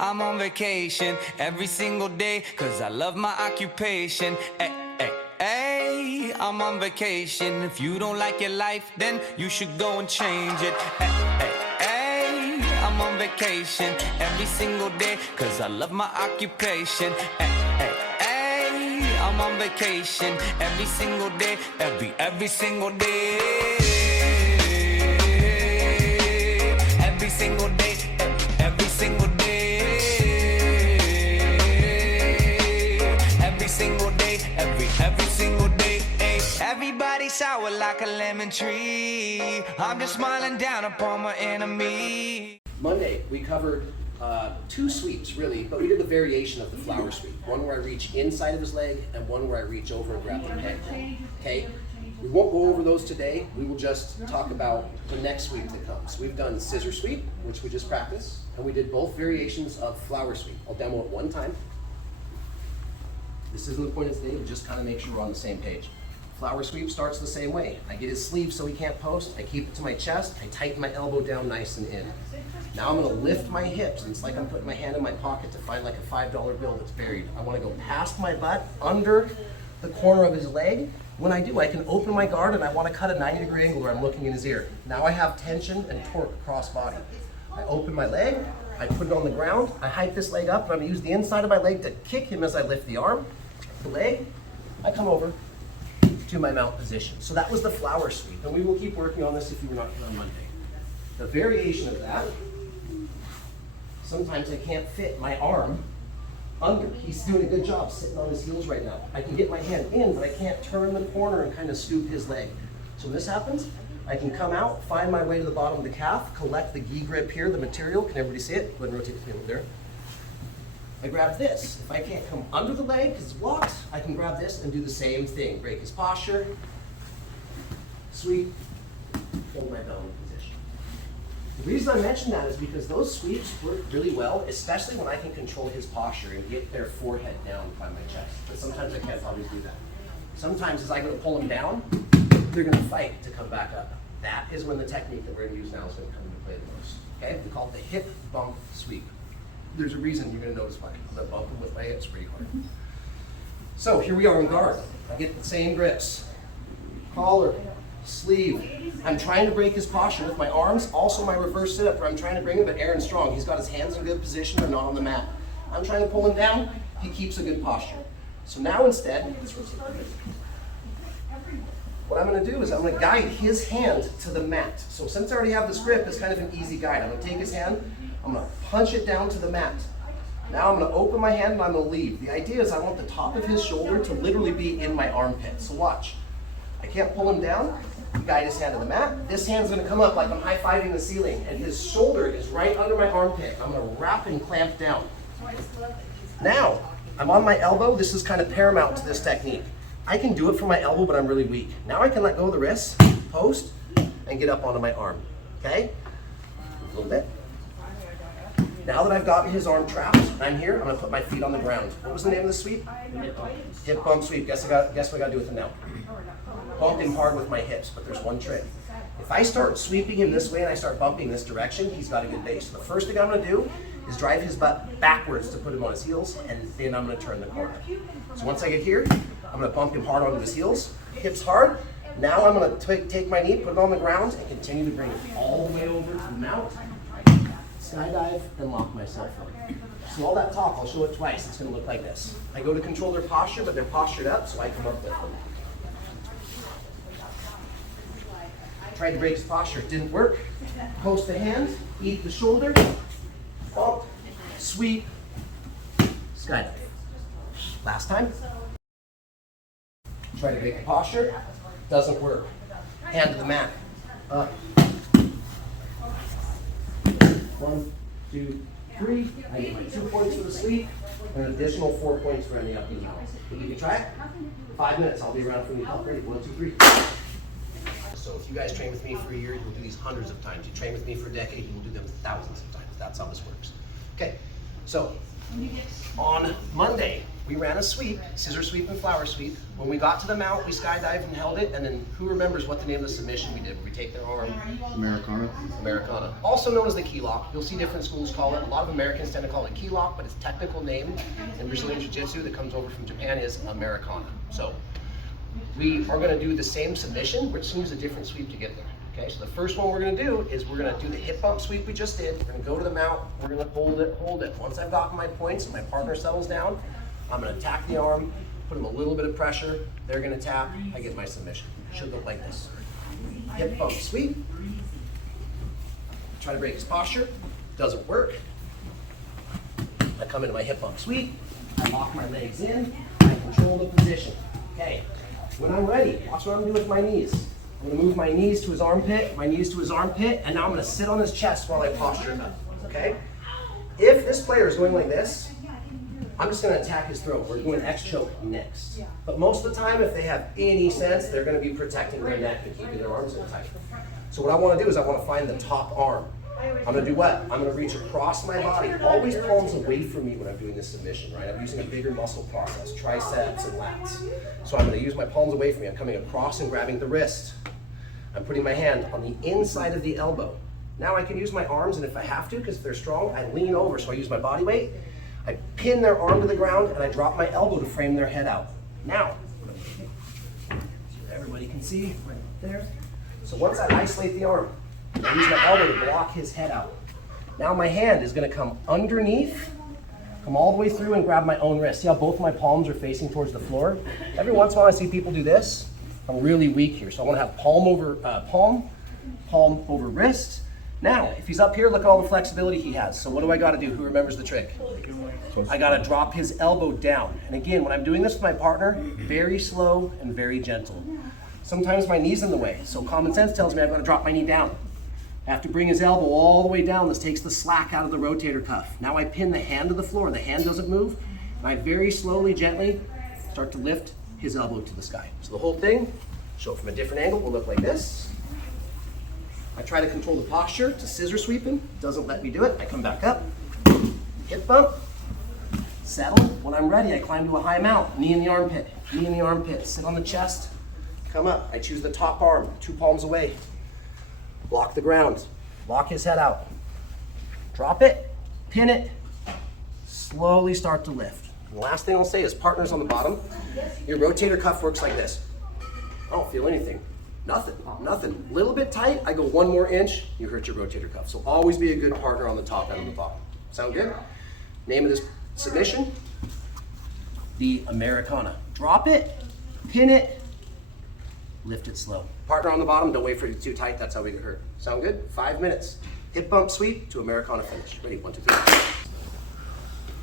I'm on vacation every single day, cause I love my occupation. Ay, ay, ay, I'm on vacation. If you don't like your life, then you should go and change it. Ay, ay, ay, I'm on vacation every single day, cause I love my occupation. Ay, ay, ay, I'm on vacation every single day, every single day. Every single day, every single day. Every single day, every single day. Everybody sour like a lemon tree. I'm just smiling down upon my enemy. Monday, we covered 2 sweeps, really, but we did the variation of the flower sweep. One where I reach inside of his leg, and one where I reach over and grab the peg. Okay? We won't go over those today. We will just talk about the next sweep that comes. We've done scissor sweep, which we just practiced, and we did both variations of flower sweep. I'll demo it one time. This isn't the point of today, but just kind of make sure we're on the same page. Flower sweep starts the same way. I get his sleeve so he can't post. I keep it to my chest. I tighten my elbow down nice and in. Now I'm going to lift my hips. And it's like I'm putting my hand in my pocket to find like a $5 bill that's buried. I want to go past my butt, under the corner of his leg. When I do, I can open my guard and I want to cut a 90-degree angle where I'm looking in his ear. Now I have tension and torque across body. I open my leg, I put it on the ground, I hike this leg up, and I'm going to use the inside of my leg to kick him as I lift the arm, the leg. I come over to my mount position. So that was the flower sweep, and we will keep working on this if you were not here on Monday. The variation of that, sometimes I can't fit my arm under. He's doing a good job sitting on his heels right now. I can get my hand in, but I can't turn the corner and kind of scoop his leg. So when this happens, I can come out, find my way to the bottom of the calf, collect the gi grip here, the material. Can everybody see it? Go ahead and rotate the table there. I grab this. If I can't come under the leg because it's blocked, I can grab this and do the same thing. Break his posture, sweep, hold my bell in position. The reason I mention that is because those sweeps work really well, especially when I can control his posture and get their forehead down by my chest. But sometimes I can't always do that. Sometimes as I go to pull them down, they're going to fight to come back up. That is when the technique that we're going to use now is going to come into play the most. Okay? We call it the hip bump sweep. There's a reason you're going to notice why. I'm going to bump them with my hips pretty hard. So here we are in guard. I get the same grips. Collar, sleeve. I'm trying to break his posture with my arms, also my reverse sit-up where I'm trying to bring him, but Aaron's strong. He's got his hands in good position, they're not on the mat. I'm trying to pull him down, he keeps a good posture. So now instead, what I'm going to do is I'm going to guide his hand to the mat. So since I already have this grip, it's kind of an easy guide. I'm going to take his hand, I'm going to punch it down to the mat. Now I'm going to open my hand and I'm going to leave. The idea is I want the top of his shoulder to literally be in my armpit. So watch. I can't pull him down. Guide his hand to the mat. This hand's going to come up like I'm high-fiving the ceiling, and his shoulder is right under my armpit. I'm going to wrap and clamp down. Now, I'm on my elbow. This is kind of paramount to this technique. I can do it from my elbow, but I'm really weak. Now I can let go of the wrist, post, and get up onto my arm. Okay? A little bit. Now that I've got his arm trapped, I'm here. I'm going to put my feet on the ground. What was the name of the sweep? Hip bump sweep. Guess what I got to do with it now? Bump him hard with my hips, but there's one trick. If I start sweeping him this way and I start bumping this direction, he's got a good base. So the first thing I'm going to do is drive his butt backwards to put him on his heels, and then I'm going to turn the corner. So once I get here, I'm going to bump him hard onto his heels, hips hard. Now I'm going to take my knee, put it on the ground, and continue to bring it all the way over to the mount, skydive, and lock myself in. So all that talk, I'll show it twice. It's going to look like this. I go to control their posture, but they're postured up, so I come up with them. Tried to break his posture, it didn't work. Post the hand, eat the shoulder, bump, sweep, skydive. Last time. Try to break the posture, doesn't work. Hand to the mat. Up. 1, 2, 3. I get my 2 points for the sweep, and an additional 4 points for any up and down. If you can try it, 5 minutes. I'll be around for you. Help. Ready? 1, 2, 3. So if you guys train with me for a year, you'll do these hundreds of times. You train with me for a decade, you will do them thousands of times. That's how this works. Okay, so On Monday, we ran a sweep, scissor sweep and flower sweep. When we got to the mount, we skydived and held it, and then who remembers what the name of the submission we did? We take their arm. Americana. Americana. Also known as the key lock. You'll see different schools call it. A lot of Americans tend to call it key lock, but its technical name in Brazilian Jiu-Jitsu that comes over from Japan is Americana. So we are gonna do the same submission, which seems a different sweep to get there. Okay, so the first one we're gonna do is we're gonna do the hip bump sweep we just did. We're gonna go to the mount, we're gonna hold it. Once I've gotten my points and my partner settles down, I'm gonna attack the arm, put them a little bit of pressure, they're gonna tap, I get my submission. Should look like this. Hip bump sweep. Try to break his posture, doesn't work. I come into my hip bump sweep, I lock my legs in, I control the position. Okay, when I'm ready, watch what I'm gonna do with my knees. I'm gonna move my knees to his armpit, my knees to his armpit, and now I'm gonna sit on his chest while I posture him up, okay? If this player is going like this, I'm just gonna attack his throat. We're doing X choke next. But most of the time, if they have any sense, they're gonna be protecting their neck and keeping their arms in tight. So what I wanna do is I wanna find the top arm. I'm gonna do what? I'm gonna reach across my body, always palms away from me when I'm doing this submission, right? I'm using a bigger muscle process, triceps and lats. So I'm gonna use my palms away from me. I'm coming across and grabbing the wrist. I'm putting my hand on the inside of the elbow. Now I can use my arms, and if I have to, because they're strong, I lean over, so I use my body weight. I pin their arm to the ground, and I drop my elbow to frame their head out. Now, so everybody can see right there. So once I isolate the arm, I use my elbow to block his head out. Now my hand is gonna come underneath, come all the way through and grab my own wrist. See how both my palms are facing towards the floor? Every once in a while I see people do this. I'm really weak here, so I wanna have palm over wrist. Now, if he's up here, look at all the flexibility he has. So what do I gotta do? Who remembers the trick? I gotta drop his elbow down. And again, when I'm doing this with my partner, very slow and very gentle. Sometimes my knee's in the way, so common sense tells me I've gotta drop my knee down. I have to bring his elbow all the way down. This takes the slack out of the rotator cuff. Now I pin the hand to the floor. The hand doesn't move. And I very slowly, gently start to lift his elbow to the sky. So the whole thing, show it from a different angle, will look like this. I try to control the posture to scissor sweep him. Doesn't let me do it. I come back up, hip bump, settle. When I'm ready, I climb to a high mount, knee in the armpit, sit on the chest, come up. I choose the top arm, 2 palms away. Block the ground, lock his head out. Drop it, pin it, slowly start to lift. And the last thing I'll say is partners on the bottom, your rotator cuff works like this. I don't feel anything. Nothing. Little bit tight, I go 1 more inch, you hurt your rotator cuff. So always be a good partner on the top and on the bottom. Sound good? Name of this submission, the Americana. Drop it, pin it, lift it slow. Partner on the bottom, don't wait for it to get too tight, that's how we get hurt. Sound good? 5 minutes. Hip bump sweep to Americana finish. Ready, 1, 2, 3.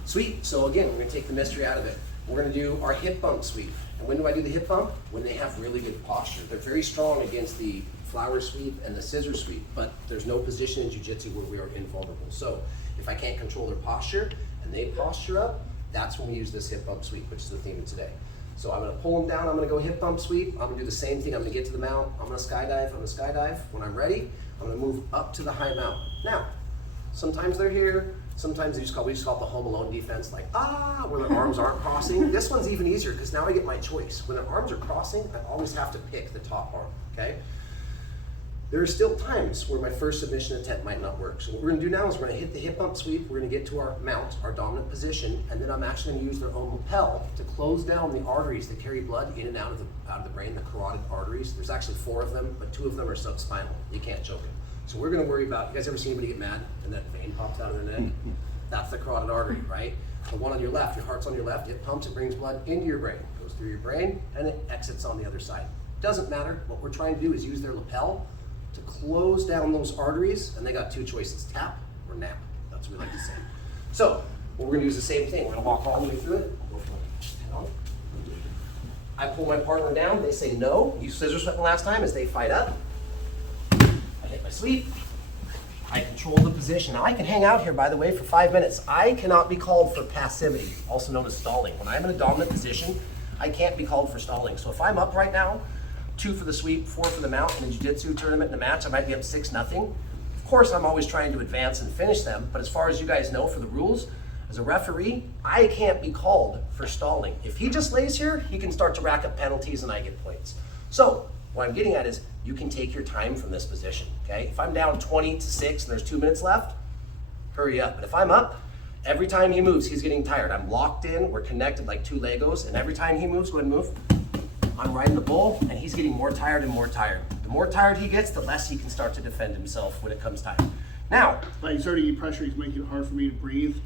Sweep, so again, we're gonna take the mystery out of it. We're gonna do our hip bump sweep. And when do I do the hip bump? When they have really good posture. They're very strong against the flower sweep and the scissor sweep, but there's no position in jiu-jitsu where we are invulnerable. So if I can't control their posture and they posture up, that's when we use this hip bump sweep, which is the theme of today. So I'm gonna pull them down, I'm gonna go hip bump sweep, I'm gonna do the same thing, I'm gonna get to the mount, I'm gonna skydive. When I'm ready, I'm gonna move up to the high mount. Now, sometimes they're here, sometimes we just call it the home alone defense, like, where their arms aren't crossing. This one's even easier because now I get my choice. When their arms are crossing, I always have to pick the top arm, okay? There are still times where my first submission attempt might not work. So what we're gonna do now is we're gonna hit the hip bump sweep, we're gonna get to our mount, our dominant position, and then I'm actually gonna use their own lapel to close down the arteries that carry blood in and out of the brain, the carotid arteries. There's actually 4 of them, but 2 of them are subspinal. You can't choke them. So we're gonna worry about, you guys ever seen anybody get mad and that vein pops out of their neck? That's the carotid artery, right? The one on your left, your heart's on your left, it pumps, it brings blood into your brain, goes through your brain, and it exits on the other side. Doesn't matter, what we're trying to do is use their lapel to close down those arteries, and they got 2 choices, tap or nap. That's what we like to say. So, we're gonna use the same thing. We're gonna walk all the way through it. I pull my partner down, they say no. You scissor swept last time as they fight up. I hit my sweep. I control the position. Now I can hang out here, by the way, for 5 minutes. I cannot be called for passivity, also known as stalling. When I'm in a dominant position, I can't be called for stalling. So if I'm up right now, 2 for the sweep, 4 for the mount in a jiu-jitsu tournament in a match, I might be up 6-0. Of course, I'm always trying to advance and finish them, but as far as you guys know for the rules, As a referee, I can't be called for stalling. If he just lays here, he can start to rack up penalties and I get points. So what I'm getting at is you can take your time from this position, okay? If I'm down 20-6 and there's 2 minutes left, hurry up. But if I'm up, every time he moves, he's getting tired. I'm locked in, we're connected like two Legos, and every time he moves, go ahead and move. I'm riding the bull, and he's getting more tired and more tired. The more tired he gets, the less he can start to defend himself when it comes time. Now, Like starting to get pressure, he's making it hard for me to breathe.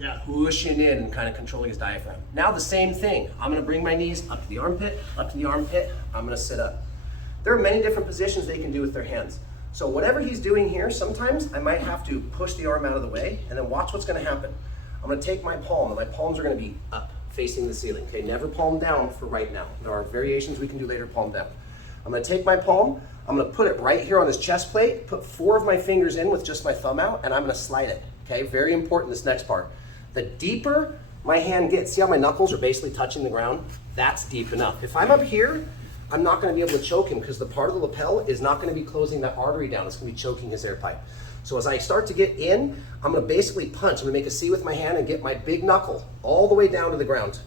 Yeah. pushing in and kind of controlling his diaphragm. Now the same thing. I'm gonna bring my knees up to the armpit, up to the armpit. I'm gonna sit up. There are many different positions they can do with their hands. So whatever he's doing here, sometimes I might have to push the arm out of the way and then watch what's gonna happen. I'm gonna take my palm, and my palms are gonna be up, facing the ceiling. Okay, never palm down for right now. There are variations we can do later, palm down. I'm gonna take my palm, I'm gonna put it right here on his chest plate, put 4 of my fingers in with just my thumb out, and I'm gonna slide it. Okay, very important, this next part. The deeper my hand gets, see how my knuckles are basically touching the ground? That's deep enough. If I'm up here, I'm not gonna be able to choke him because the part of the lapel is not gonna be closing that artery down. It's gonna be choking his air pipe. So as I start to get in, I'm gonna basically punch. I'm gonna make a C with my hand and get my big knuckle all the way down to the ground.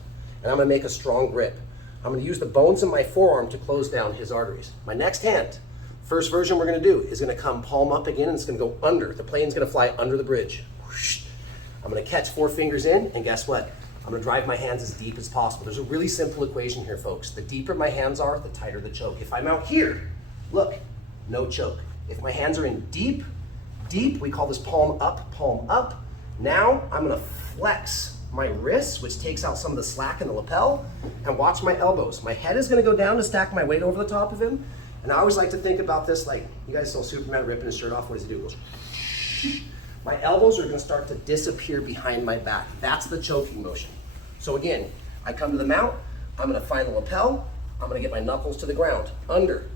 And I'm gonna make a strong grip. I'm gonna use the bones in my forearm to close down his arteries. My next hand, first version we're gonna do is gonna come palm up again and it's gonna go under. The plane's gonna fly under the bridge. Whoosh. I'm gonna catch 4 fingers in, and guess what? I'm gonna drive my hands as deep as possible. There's a really simple equation here, folks. The deeper my hands are, the tighter the choke. If I'm out here, look, no choke. If my hands are in deep, we call this palm up, palm up. Now I'm gonna flex my wrists, which takes out some of the slack in the lapel, and watch my elbows. My head is gonna go down to stack my weight over the top of him, and I always like to think about this like, you guys saw Superman ripping his shirt off, what does he do? He goes, my elbows are gonna start to disappear behind my back. That's the choking motion. So again, I come to the mount, I'm gonna find the lapel, I'm gonna get my knuckles to the ground, under,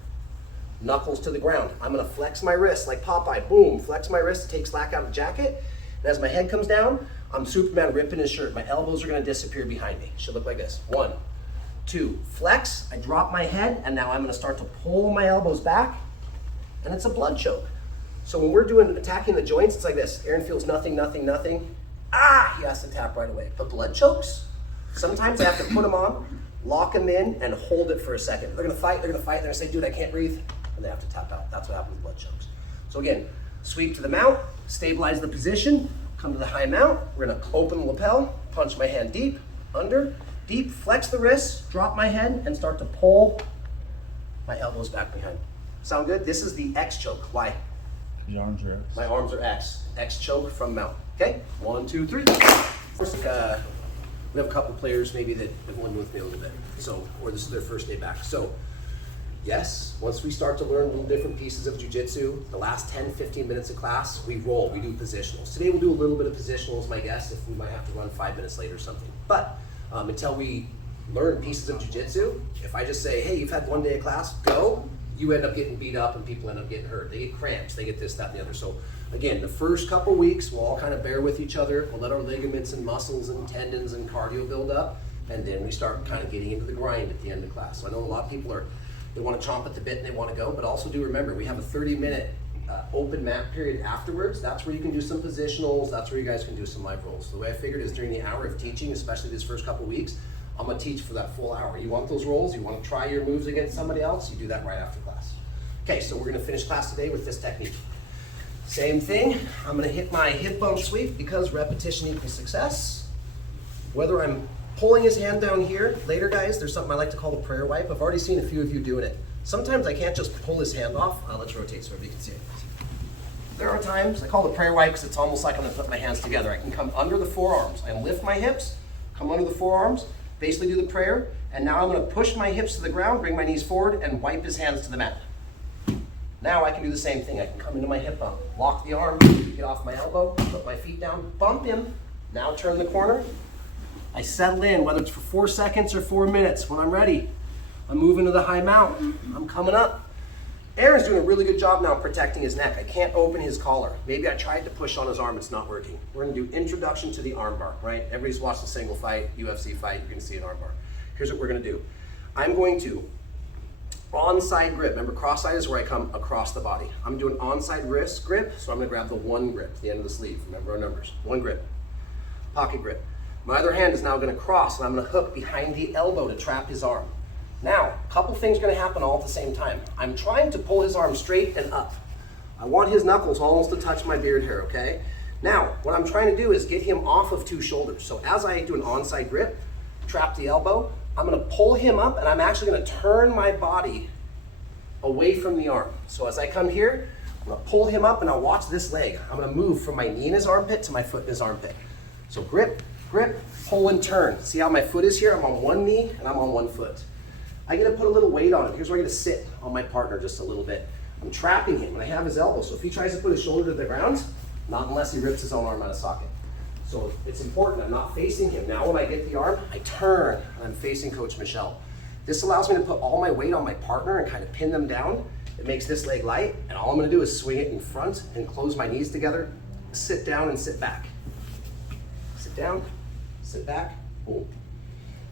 knuckles to the ground. I'm gonna flex my wrist like Popeye, boom, flex my wrist to take slack out of the jacket. And as my head comes down, I'm Superman ripping his shirt. My elbows are gonna disappear behind me. Should look like this. 1, 2, flex, I drop my head, and now I'm gonna start to pull my elbows back, and it's a blood choke. So when we're doing attacking the joints, it's like this. Aaron feels nothing, nothing, nothing. Ah, he has to tap right away. But blood chokes, sometimes I have to put them on, lock them in, and hold it for a second. They're gonna fight, they're gonna say, dude, I can't breathe, and they have to tap out. That's what happens with blood chokes. So again, sweep to the mount, stabilize the position, come to the high mount. We're gonna open the lapel, punch my hand deep, under, deep, flex the wrists, drop my head, and start to pull my elbows back behind. Sound good? This is the X choke. Why? The arms are X. My arms are X. X choke from mount. Okay? 1, 2, 3. First, we have a couple players maybe that have won with me a little bit. So, or this is their first day back. So, yes, once we start to learn little different pieces of jiu-jitsu, the last 10, 15 minutes of class, we roll, we do positionals. Today we'll do a little bit of positionals, my guess, if we might have to run 5 minutes late or something. But until we learn pieces of jiu-jitsu, if I just say, hey, you've had 1 day of class, go, you end up getting beat up and people end up getting hurt. They get cramps, they get this, that, and the other. So again, the first couple weeks, we'll all kind of bear with each other. We'll let our ligaments and muscles and tendons and cardio build up, and then we start kind of getting into the grind at the end of class. So I know a lot of people they want to chomp at the bit and they want to go, but also do remember, we have a 30-minute open mat period afterwards. That's where you can do some positionals. That's where you guys can do some live rolls. The way I figured is during the hour of teaching, especially these first couple weeks, I'm gonna teach for that full hour. You want those rolls, you wanna try your moves against somebody else, you do that right after class. Okay, so we're gonna finish class today with this technique. Same thing, I'm gonna hit my hip bump sweep because repetition equals success. Whether I'm pulling his hand down here, later guys, there's something I like to call the prayer wipe. I've already seen a few of you doing it. Sometimes I can't just pull his hand off. Let's rotate so everybody can see it. There are times, I call it prayer wipe because it's almost like I'm gonna put my hands together. I can come under the forearms. I lift my hips, come under the forearms, basically do the prayer, and now I'm gonna push my hips to the ground, bring my knees forward, and wipe his hands to the mat. Now I can do the same thing. I can come into my hip bump, lock the arm, get off my elbow, put my feet down, bump him, now turn the corner. I settle in, whether it's for 4 seconds or 4 minutes. When I'm ready, I'm moving to the high mount. I'm coming up. Aaron's doing a really good job now protecting his neck. I can't open his collar. Maybe I tried to push on his arm, it's not working. We're gonna do introduction to the arm bar, right? Everybody's watched a single fight, UFC fight, you're gonna see an arm bar. Here's what we're gonna do. I'm going to onside grip. Remember, cross-side is where I come across the body. I'm doing onside wrist grip, so I'm gonna grab the 1 grip, the end of the sleeve. Remember our numbers, 1 grip. pocket grip. My other hand is now gonna cross and I'm gonna hook behind the elbow to trap his arm. Now, a couple things are gonna happen all at the same time. I'm trying to pull his arm straight and up. I want his knuckles almost to touch my beard hair, okay? Now, what I'm trying to do is get him off of two shoulders. So as I do an onside grip, trap the elbow, I'm gonna pull him up and I'm actually gonna turn my body away from the arm. So as I come here, I'm gonna pull him up and I'll watch this leg. I'm gonna move from my knee in his armpit to my foot in his armpit. So grip, grip, pull and turn. See how my foot is here? I'm on one knee and I'm on one foot. I get to put a little weight on him. Here's where I get to sit on my partner just a little bit. I'm trapping him and I have his elbow. So if he tries to put his shoulder to the ground, not unless he rips his own arm out of socket. So it's important, I'm not facing him. Now when I get the arm, I turn and I'm facing Coach Michelle. This allows me to put all my weight on my partner and kind of pin them down. It makes this leg light, and all I'm gonna do is swing it in front and close my knees together, sit down and sit back. Sit down, sit back, boom.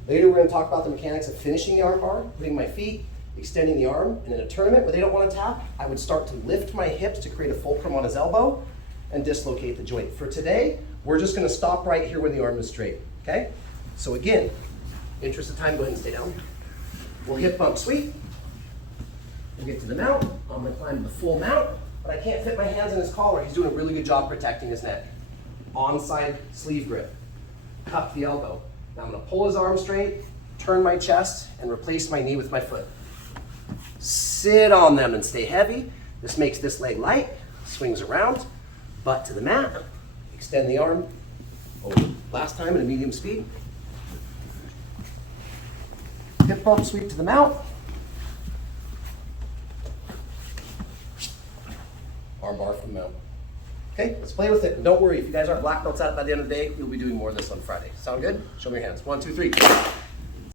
Later we're gonna talk about the mechanics of finishing the arm bar, putting my feet, extending the arm, and in a tournament where they don't wanna tap, I would start to lift my hips to create a fulcrum on his elbow and dislocate the joint. For today, we're just gonna stop right here when the arm is straight, okay? So again, interest of time, go ahead and stay down. We'll hip bump sweep. We'll get to the mount. I'm gonna climb the full mount, but I can't fit my hands in his collar. He's doing a really good job protecting his neck. Onside sleeve grip. Cup the elbow. Now I'm gonna pull his arm straight, turn my chest, and replace my knee with my foot. Sit on them and stay heavy. This makes this leg light, swings around, butt to the mat, extend the arm. Over. Last time at a medium speed. Hip bump sweep to the mount. Arm bar from the mount. Okay, let's play with it. And don't worry, if you guys aren't black belts at it by the end of the day, we'll be doing more of this on Friday. Sound good? Show me your hands. 1, 2, 3.